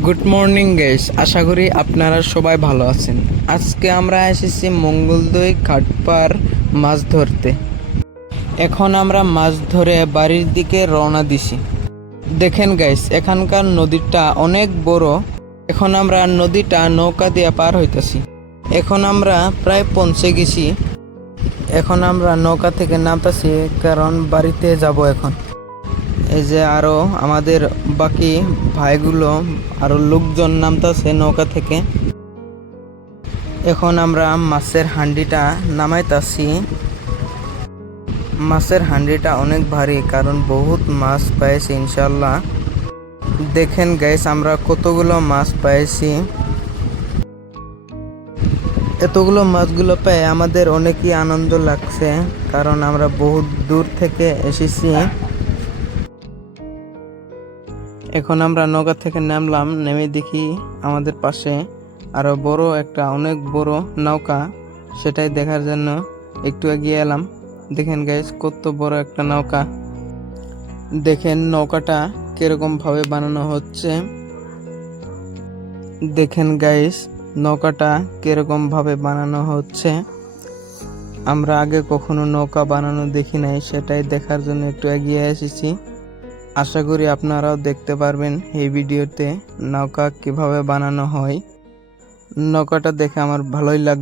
Good morning guys, আশা করি আপনারা সবাই ভালো আছেন। আজকে আমরা এসেছি মঙ্গলদৈ ঘাটপার মাছ ধরতে। এখন আমরা মাছ ধরে বাড়ির দিকে রওনা দিছি। দেখেন গাইস, এখানকার নদীটা অনেক বড়। এখন আমরা নদীটা নৌকা দিয়ে পার হইতেছি। এখন আমরা প্রায় পৌঁছে গেছি। এখন আমরা নৌকা থেকে নামতেছি, কারণ বাড়িতে যাব এখন। এই যে আরো আমাদের বাকি ভাইগুলো আরো লোকজন নামতাছে নৌকা থেকে। এখন আমরা মাছের হান্ডিটা নামাইতাছি। মাছের হান্ডিটা অনেক ভারী, কারণ বহুত মাছ পাইছি ইনশাল্লাহ। দেখেন গাইস, আমরা কতগুলো মাছ পাইছি। এতগুলো মাছগুলো পেয়ে আমাদের অনেকই আনন্দ লাগছে, কারণ আমরা বহুত দূর থেকে এসেছি। এখন আমরা নৌকা থেকে নামলাম, নেমে দেখি আমাদের পাশে আরো বড় একটা অনেক বড় নৌকা। সেটাই দেখার জন্য একটু এগিয়ে এলাম। দেখেন গাইস, কত বড় একটা নৌকা। দেখেন নৌকাটা কিরকম ভাবে বানানো হচ্ছে। দেখেন গাইস, নৌকাটা কিরকম ভাবে বানানো হচ্ছে। আমরা আগে কখনো নৌকা বানানো দেখি নাই, সেটাই দেখার জন্য একটু এগিয়ে এসেছি। আশা করি আপনারাও দেখতে পারবেন এই ভিডিওতে নৌকা কিভাবে বানানো হয়। নৌকাটা দেখে আমার ভালোই লাগলো।